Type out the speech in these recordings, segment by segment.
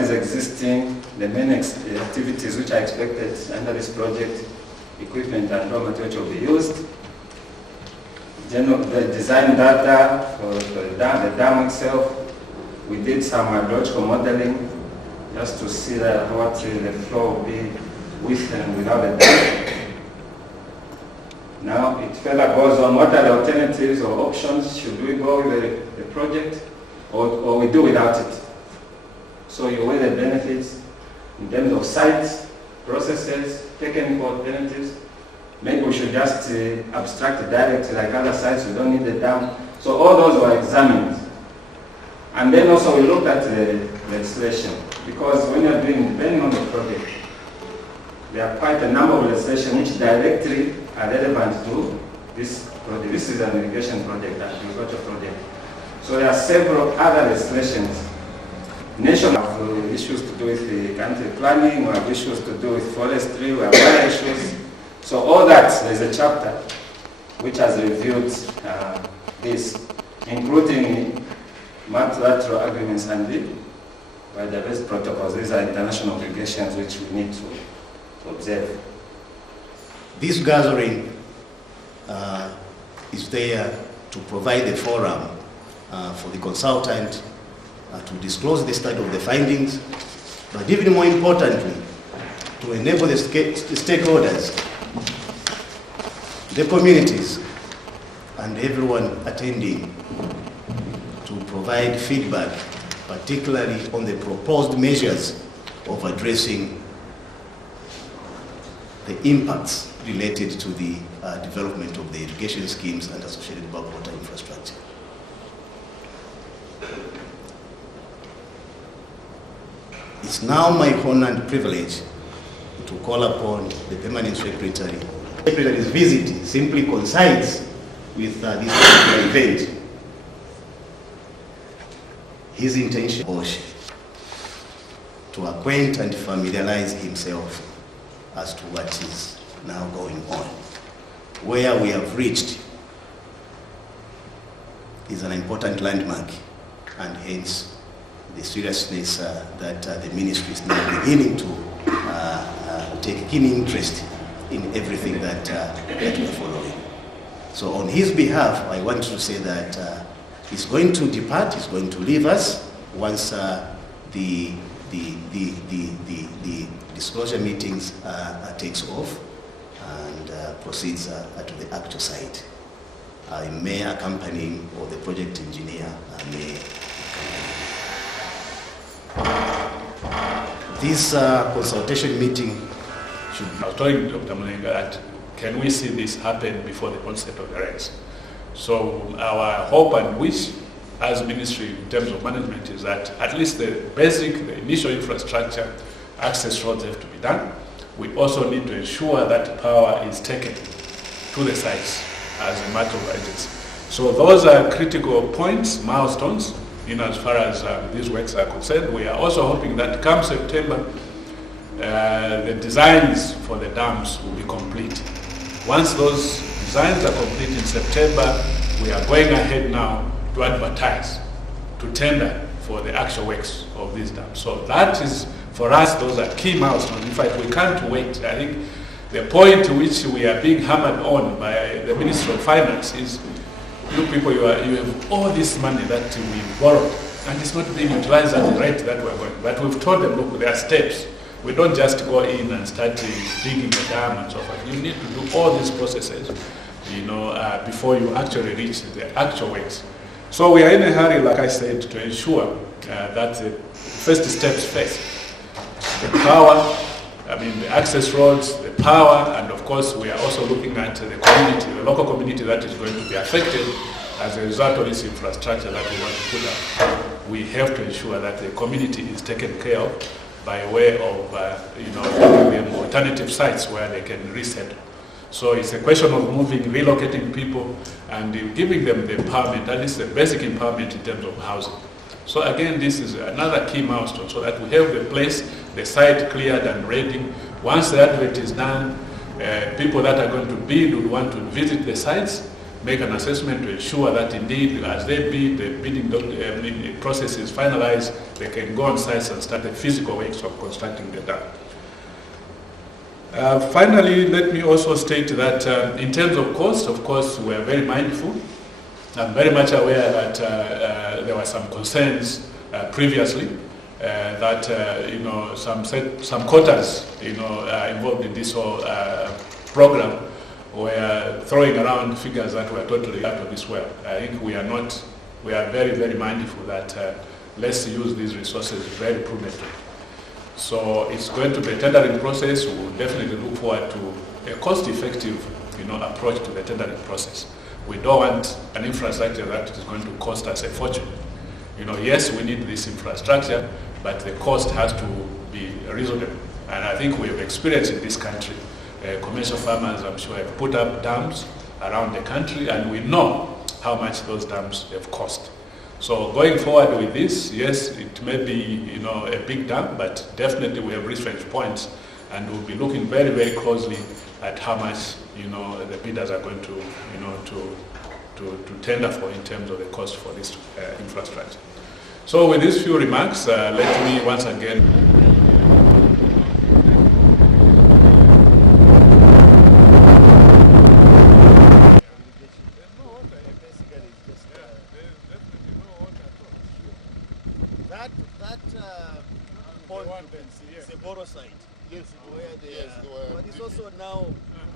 is existing, the main activities which are expected under this project, equipment and raw materials will be used. The design data for the dam itself. We did some hydrological modeling just to see what the flow will be with and without the dam. Now it further goes on what are the alternatives or options. Should we go with the project or we do without it? So you weigh the benefits in terms of sites, processes, technical alternatives. Maybe we should just abstract it directly like other sites, we don't need the dam. So all those were examined. And then also we looked at the legislation, because when you're doing, depending on the project, there are quite a number of legislation which directly are relevant to this project. This is an irrigation project, an agriculture project. So there are several other legislations. National have issues to do with the country planning, we have issues to do with forestry, we have other issues. So all that, there's a chapter which has reviewed this, including multilateral agreements and the biodiversity protocols. These are international obligations which we need to observe. This gathering is there to provide a forum for the consultant to disclose the study of the findings, but even more importantly, to enable the stakeholders, the communities, and everyone attending to provide feedback, particularly on the proposed measures of addressing the impacts related to the development of the irrigation schemes and associated backwater infrastructure. It's now my honor and privilege to call upon the Permanent Secretary. The Secretary's visit simply coincides with this particular event. His intention was to acquaint and familiarize himself as to what is now going on. Where we have reached is an important landmark, and hence the seriousness that the ministry is now beginning to take keen interest in everything that we are following. So on his behalf, I want to say that he's going to depart, he's going to leave us once the disclosure meetings takes off and proceeds to the actual site. I may accompany him, or the project engineer may accompany him. This consultation meeting should be... I was telling Dr. Mulenga that can we see this happen before the onset of the rains? So our hope and wish as ministry in terms of management is that at least the basic, the initial infrastructure, access roads have to be done. We also need to ensure that power is taken to the sites as a matter of urgency. So those are critical points, milestones, as far as these works are concerned. We are also hoping that come September, the designs for the dams will be complete. Once those designs are complete in September, we are going ahead now to advertise, to tender for the actual works of these dams. So that is, for us, those are key milestones. In fact, we can't wait. I think the point to which we are being hammered on by the Ministry of Finance is, you people, you have all this money that we borrowed, and it's not being utilized at the rate that we're going. But we've told them, look, there are steps. We don't just go in and start digging the dam and so forth. You need to do all these processes, before you actually reach the actual works. So we are in a hurry, like I said, to ensure that the first steps first. The power, the access roads, the power, and of course we are also looking at the community, the local community that is going to be affected as a result of this infrastructure that we want to put up. We have to ensure that the community is taken care of by way of giving them alternative sites where they can resettle. So it's a question of moving, relocating people, and giving them the empowerment, at least the basic empowerment in terms of housing. So again, this is another key milestone, so that we have the place, the site cleared and ready. Once the advert is done, people that are going to bid would want to visit the sites, make an assessment to ensure that indeed, as they bid, the bidding process is finalized, they can go on sites and start the physical works of constructing the dam. Finally, let me also state that in terms of cost, of course, we are very mindful. I'm very much aware that there were some concerns previously that some quotas involved in this whole program were throwing around figures that were totally out of this world. I think we are very, very mindful that let's use these resources very prudently. So it's going to be a tendering process. We'll definitely look forward to a cost-effective approach to the tendering process. We don't want an infrastructure that is going to cost us a fortune. Yes, we need this infrastructure, but the cost has to be reasonable. And I think we have experienced in this country. Commercial farmers, I'm sure, have put up dams around the country, and we know how much those dams have cost. So going forward with this, yes, it may be a big dam, but definitely we have reference points, and we'll be looking very, very closely at how much the bidders are going to tender for in terms of the cost for this infrastructure. So with these few remarks, let me once again. But it's also now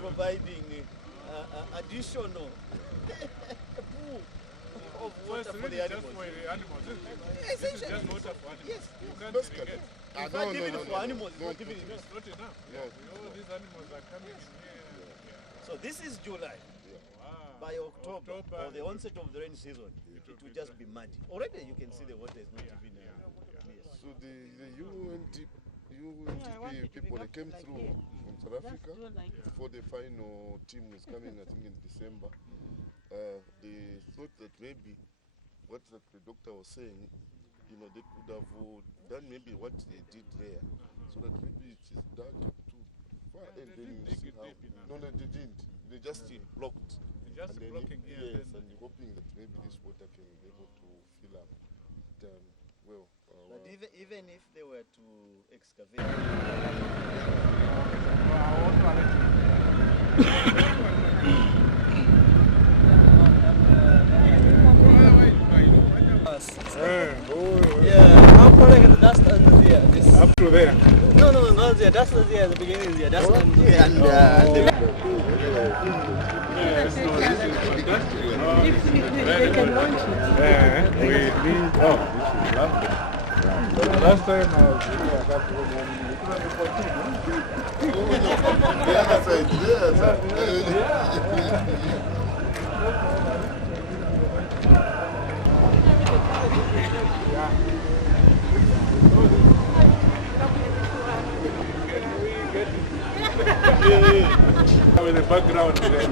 providing additional pool of water for the animals. This is just water for animals. Yes. You can't irrigate. In fact, even for animals, it's not even enough. It's not enough. These animals are coming in here. So this is July. Wow. By October, or the onset of the rainy season, it will just be muddy. Already you can see the water is not even clear. So the UNDP people, they came through from South Africa before the final team was coming, I think in December. They thought that maybe what the doctor was saying, they could have done maybe what they did there, so that maybe it is dug up to far and then you see how. No, they didn't. They just blocked. Just blocking here. Yes, and hoping that maybe this water can be able to fill up. But even if they were to excavate. Yeah, how far like the dust under there? This Up to there. no, not there. Dust is there at the beginning there. Dust under there. And Yes, no, this is fantastic. If they can launch it. We need, this is lovely. Last time I was here, I got to the other side. with the background there.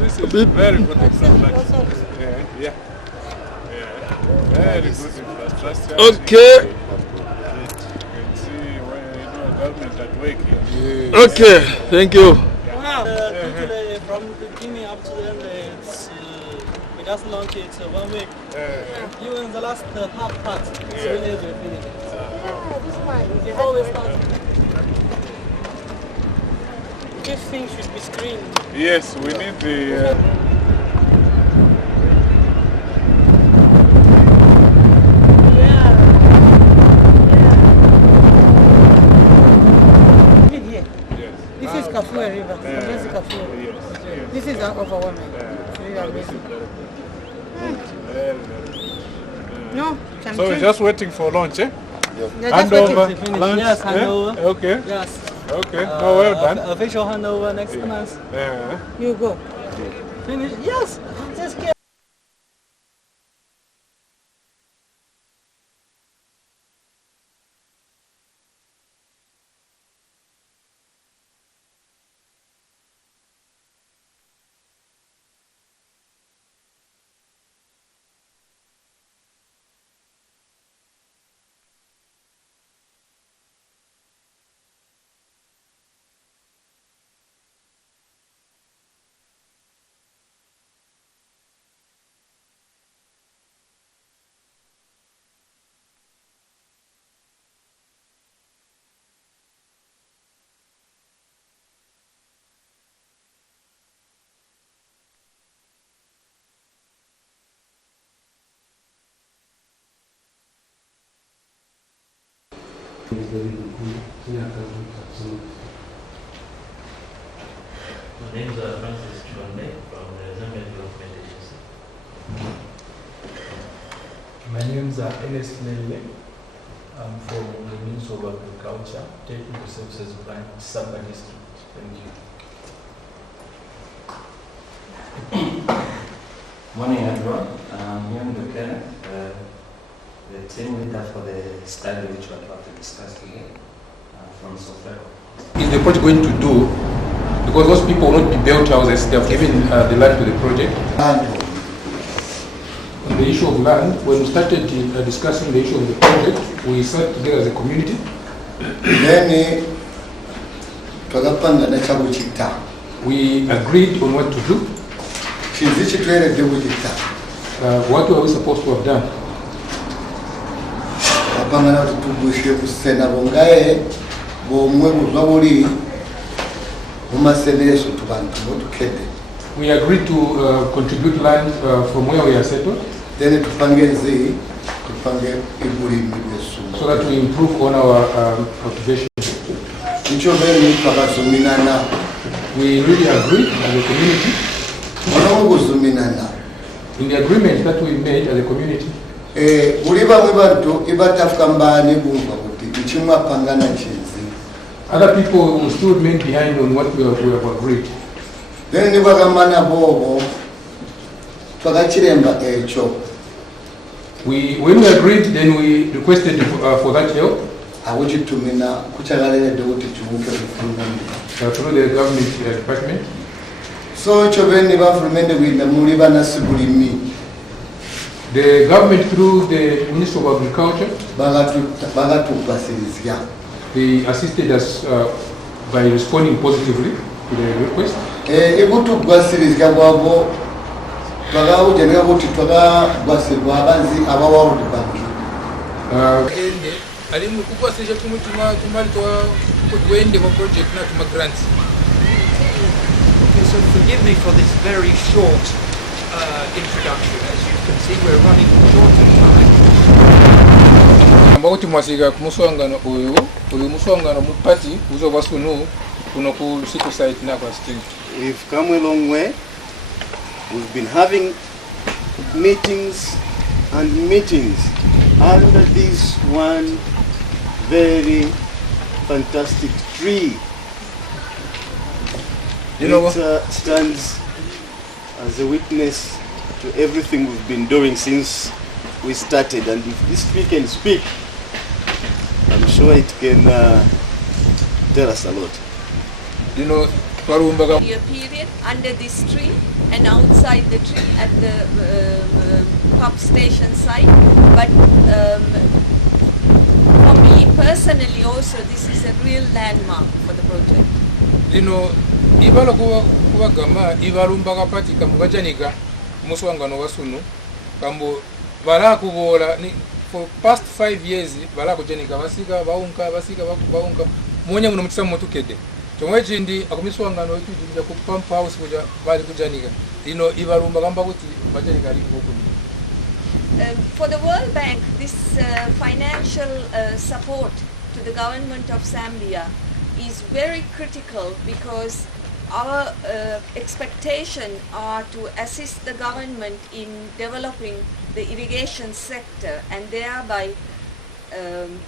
This is very good infrastructure. Yeah. Very good infrastructure. Okay. You can see where government at work here. Okay. Thank you. Wow. From the beginning up to the end, we just launched it 1 week. Even the last half part, it's really finished. Before we start, this thing should be screened. Yes, we need the. This is Kafue River. This is Kafue. Yes. This is overwhelming. It's really amazing. No, can So we're change. just waiting for launch, eh? They're just waiting. Handover, lunch, Yes, handover. Okay, Yes. okay. No, well done. Official handover next month. Yeah. You go. Finish. Yes. Just get. My name is Francis Chonde from the Zambia Development Agency. My name is Ernest Lele. I'm from the Ministry of Agriculture, Technical Services Branch, Samba District. Thank you. Morning everyone, I'm here in Kenneth, the team leader for the study which we're about to discuss today from Sofero. Is the project going to do? Because those people will not be built houses, they have given the land to the project. On the issue of land, when we started discussing the issue of the project, we sat together as a community. Then we agreed on what to do. What were we supposed to have done? We agreed to contribute land from where we are settled, so that we improve on our cultivation. We really agreed as a community. In the agreement that we made as a community, other people will still remain behind on what we have agreed. When we agreed, then we requested for that help through the government department. So the government through the Ministry of Agriculture, they assisted us by responding positively to the request. So forgive me for this very short introduction. As you can see, we're running short of time. Ambao timwasiga kumusongano uyu musongano mupati uzo basunu kuno ku siku site na kwa street. We've come a long way. We've been having meetings and meetings under this one very fantastic tree. It stands as a witness to everything we've been doing since we started, and if this tree can speak, I'm sure it can tell us a lot. Period under this tree and outside the tree at the pump station site, but for me personally also this is a real landmark for the project. Ibalo kuwa gama ibalumba kapati kamugajanika muswangano wasunu kambo bala kubola ni for past 5 years bala kujanika basika baunka munya muno mutisa mutukede chomwe chindi akumiswangano wetu jinja ku pump house kuja bali kujanika ibalumba kamba kuti bajanika ali kukuni. For the World Bank, this financial support to the government of Zambia is very critical because our expectations are to assist the government in developing the irrigation sector and thereby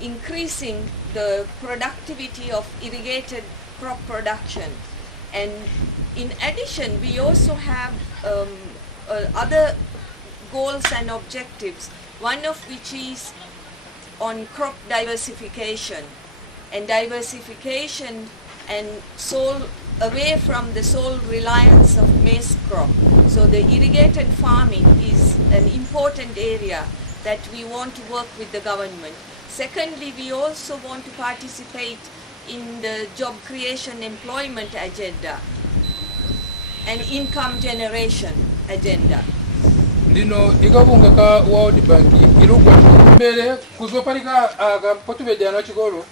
increasing the productivity of irrigated crop production. And in addition, we also have other goals and objectives, one of which is on crop diversification and away from the sole reliance of maize crop. So the irrigated farming is an important area that we want to work with the government. Secondly, we also want to participate in the job creation employment agenda and income generation agenda. Ikabunga ka World Bank irugwa mbere kuzopalika potubejana chikolo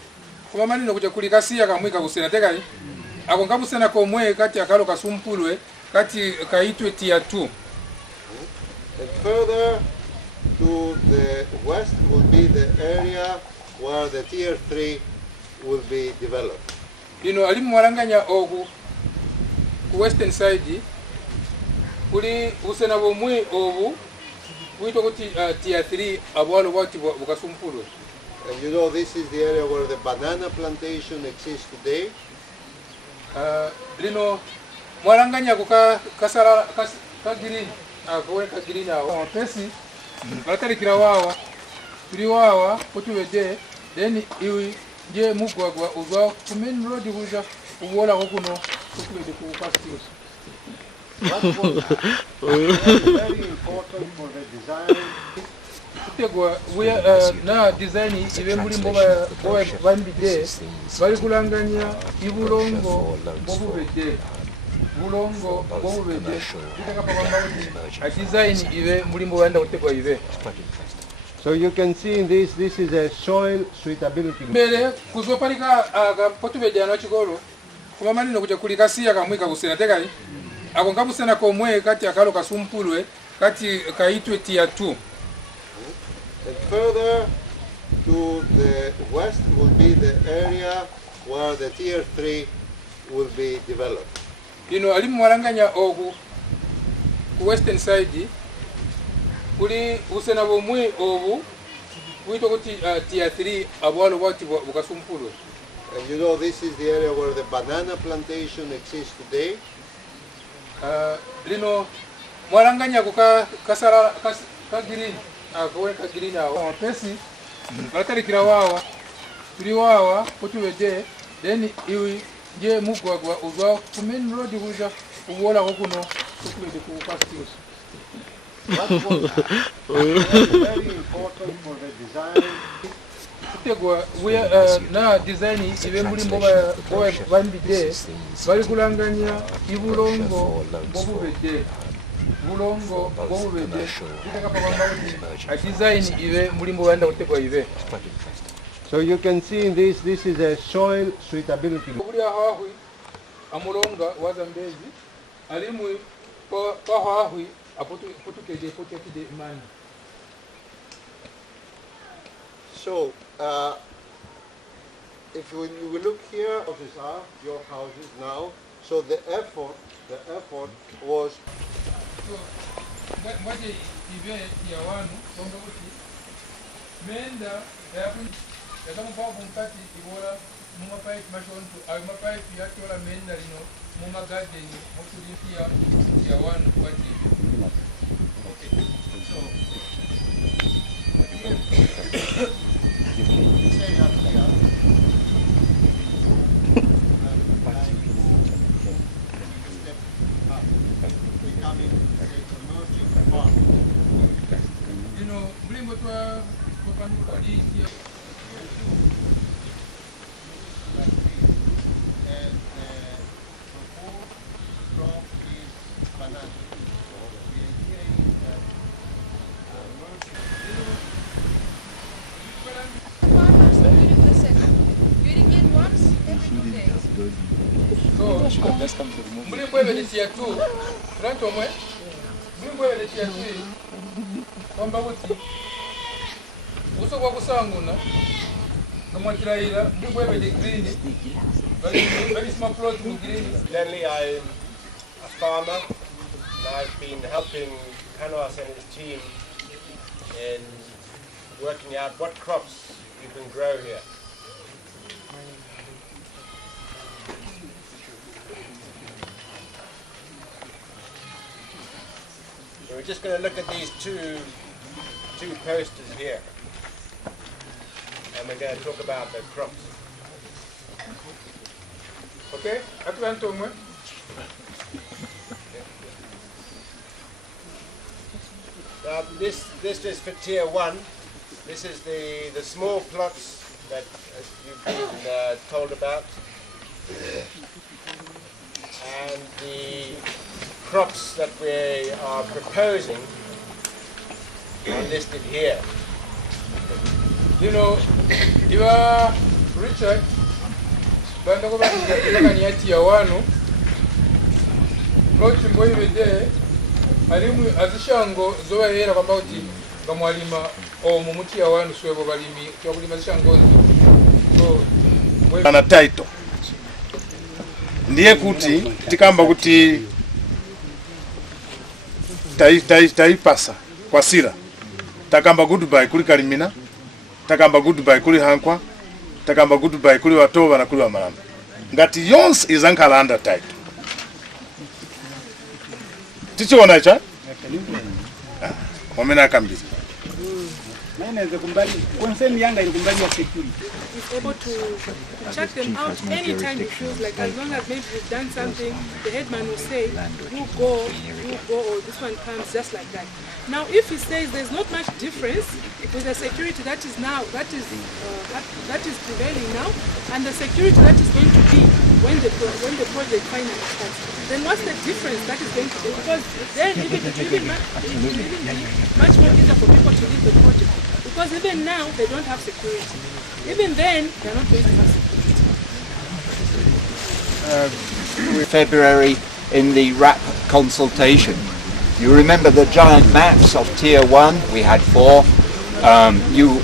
kuma manino kuja kulikasiya kamwika kusena tekai ako ngabusena komwe kati akalo kasumpulwe kati kaitwe tier 2. And further to the west will be the area where the tier 3 will be developed. Ali mwalanganya ogu ku western side kuli usena bomwe obu wito kuti tier 3 abwalo bwati bukasumpulwe. And you know, this is the area where the banana plantation exists today. Lino mwalanganya kuka kasara ka green akaweka green awo pesi batalikira wawa tuli wawa kutuwede then iwi je mugwagwa uva ku main road kuja uwola kuno kutuwede ku castillo. What was very important for the design. We na design ibe muri mboba bambide bali kulanganya ibulongo bobubede bulongo bobubede bitaka pabamba a design ibe muri mboba nda kutekwa ibe. So you can see in this is a soil suitability. Mbere kuzopalika ka potubede ano chikolo kumamani no kuja kulikasiya kamwika kusena tekali ako ngabusena komwe kati akalo kasumpulwe kati kaitwe tier 2. And further to the west will be the area where the tier 3 will be developed. Ali mwalanganya ogu ku western side kuli usena bomwe obu wito kuti tier 3 abwalo bwati bukasumpulwe. And you know, this is the area where the banana plantation exists today. Lino mwalanganya kuka kasara ka green akaweka green awo pesi batalikira wawa tuli wawa kutuwede then iwi je mugwagwa uva ku main road kuja uwola kuno kutuwede ku castillo. What was very important for the design. We na design ibe muri mboba bambide bali kulanganya ibulongo bobubede bulongo bobubede bitaka pabamba a design ibe muri mboba nda kutekwa ibe. So you can see in this is a soil suitability. Buli ahahwi amulonga wazambezi alimu pa ahahwi apotukeje potekide imani. So if we look here, houses are your houses now. So the effort was. Mwaje ibe ya wanu kwamba kuti menda yakamu babu mkati ibola muma pipe mashonto ayo mapipe yatola menda lino muma garden mukulipia ya wanu kwaje. Okay. So mlimbo ebeletia tu ranto mwe mlimbo ebeletia tu kwamba kuti uso kwa kusanguna kama kiraira mlimbo ebele green very small plot in green. Stanley, I'm a farmer and I've been helping Panos and his team in working out what crops you can grow here. We're just going to look at these two posters here, and we're going to talk about the crops. Okay, Now this is for tier 1. This is the small plots that you've been told about, and the crops that we are proposing are listed here. You know, you are Richard, but I'm going to tier 1. Plot mboyo bede alimu azishango zoba yera kwamba uti nga mwalima omwo mutya wanu swebo balimi kyakulima zishangozi so ana title ndiye kuti tikamba kuti taipasa kwa sira takamba goodbye kuli Kalimina, takamba goodbye kuli Hankwa, takamba goodbye kuli Watova na kuli Wamalamba. Ngati yonse izankhala under title. Tichiona cha? Wamena akambiza. Is able to check them out anytime he feels like, as long as maybe you've done something, the headman will say, you go, or this one comes, just like that. Now, if he says there's not much difference with the security that is now, that is prevailing now, and the security that is going to be when the project finally starts, then what's the difference that is going to be? Because then it will be much more easier for people to leave the project. Because even now, they don't have security. Even then, they're not going to have security. February in the RAP consultation. You remember the giant maps of Tier 1? We had 4. You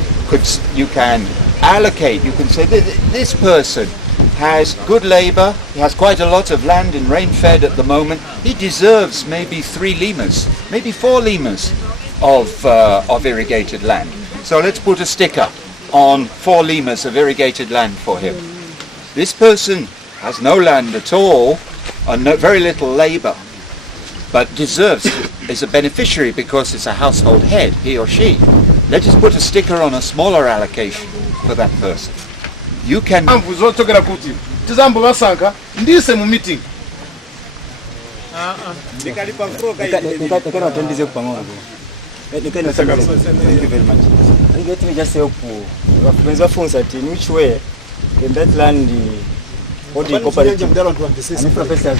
can allocate, you can say this person has good labour, he has quite a lot of land in rain-fed at the moment, he deserves maybe 3 limas, maybe 4 limas of irrigated land. So let's put a sticker on 4 limas of irrigated land for him. This person has no land at all and very little labour, but deserves, is a beneficiary because it's a household head, he or she. Let's just put a sticker on a smaller allocation for that person. You can... meeting. Thank you very much. I think let me just help in which way in that land what the cooperative I'm professor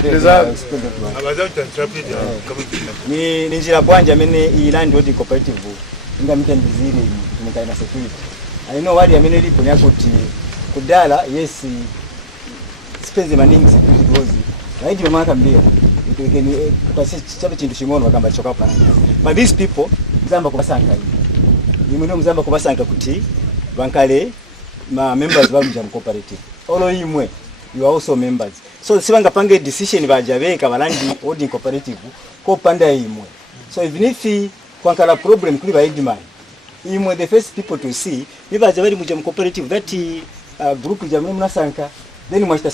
ni njira bwanja mene I land what the cooperative inga mita ndizire nikaina security I know wali amene lipo nyakuti kudala yes spends maningi security gozi right mwaka mbia kwa chabe chintu chimono wakamba choka pa but these people mzamba kubasanka nimwe mzamba kubasanka kuti bankale ma members ba mjam cooperative olo imwe you are also members so sibanga pange decision bajabeka balandi holding cooperative ko panda imwe so even if kwankala problem kuli ba edman imwe the first people to see ni bajabali mjam cooperative that group jamwe mnasanka then mwashita.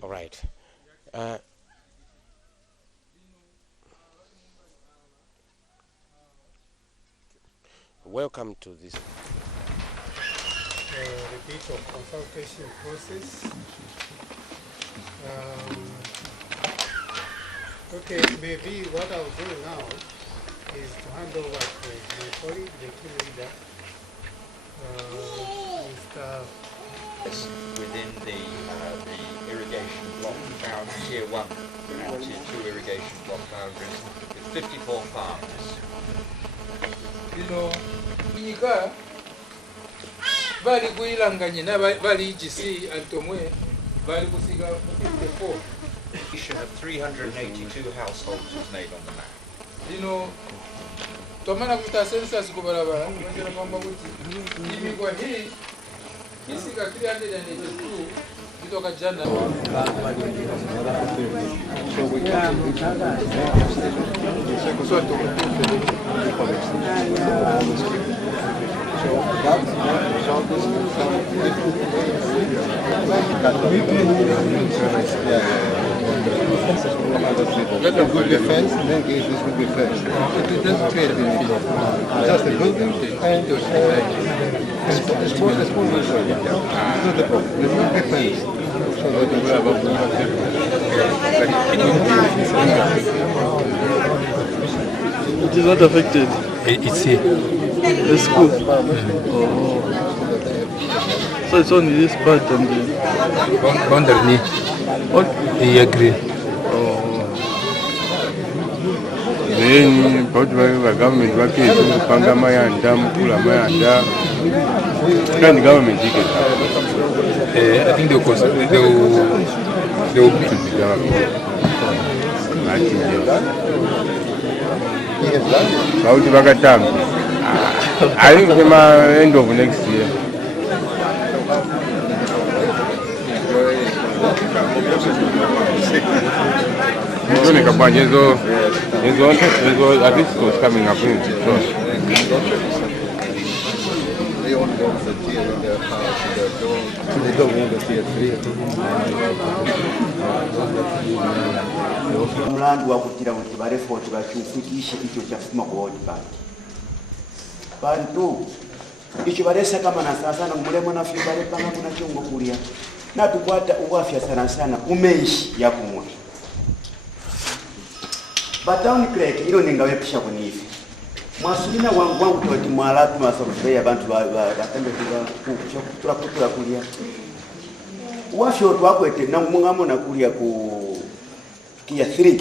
All right. Welcome to this repeat of consultation process. Okay, maybe what I'll do now is to hand over to my colleague, the team leader, Mr. Within the irrigation block found Tier 1 and Tier 2 irrigation block boundaries with 54 farms. Iga bali kuilanganye na bali GC antomwe bali kusiga 54. Of 382 households was made on the map. tomana kuita census kubarabara ngera kwamba kuti imigwa hii isika 382 kutoka jana. So we can get a good defense, and then this will be first. It doesn't create any fear. Just a building and it's not the problem. It's not defense. So that we have It is not affected. It's here. It's good. Oh. So it's only this part and the underneath. What? They agree. Then, but the government working to Pangamaya and Dam, Pulamaya, and the government ticket. I think they will be How to back time? I think the end of next year. At least it was coming up in They only want the tier in their house, in their door. They don't want the tier 3. Mlandu wa kutira kuti barefoti bachufikishe icho chafuma kwa World Bank. Bantu icho baresa kama na sana mulemo na fibare panga kuna chongo kulia. Na tukwata uwafya sana umeishi ya kumwa. Batauni kreki ilo ningawe pisha kunifi. Mwasulina wangu tuwati mwalatu masorofea bantu batembe kula kulia. Uwafya otu wako ete na mungamo na kulia ku kia 3.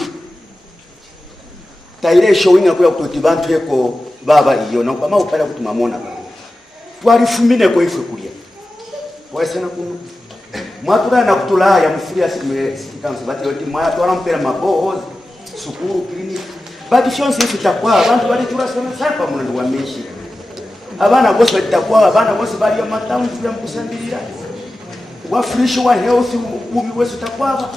Taire showing akuya kutoti bantu yeko baba iyo na kama upala kutumamona baba. Twalifumine ko ife kulia. Waisana kunu. Mwatura na kutula ya mfuria sikanso bati yoti mwatwala mpera mabohozi. Sukuru clinic bati shonse ifitakwa abantu bali turasana sapa mundu wa meshi abana bose batakwa abana bose bali amatown ya mkusambirira wa fresh wa health ubi wese takwa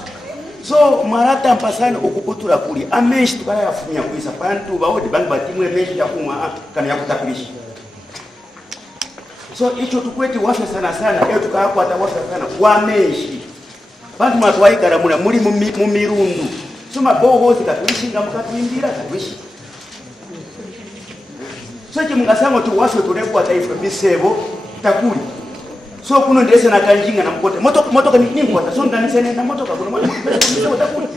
so marata mpasana ukukutura kuli ameshi tukala yafumya kuisa pantu baodi bantu batimwe meshi ya kumwa kana ya kutapirisha so icho tukweti washa sana tukakwa atawasha sana wa meshi bantu matwaikara muri mu mirundu soma bohozi katuishinga mukatuimbira katuishi so chimungasango tuwaswe tulekwa taifa bisebo takuli so kuno ndese na kanjinga na mkote motoka ni mkota so ndanisene na motoka kuno bisebo takuli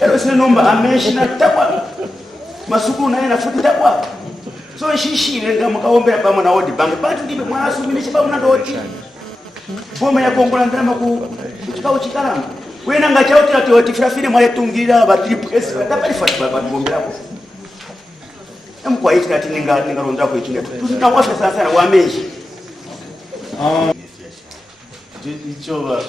ero sine nomba ameshi na takwa masuku na ina futi takwa so shishi lenga mukaombera pamwe na World Bank bati ndibe mwasuminisha pamwe na doti boma ya kongola ndama ku chikao chikalama wena ngachauti ati frafine mwale tungira ba triple S tapali fati ba bombera ko emkwa ichi ati ninga ronda ko ichi tuna washa sana wa meshi Icho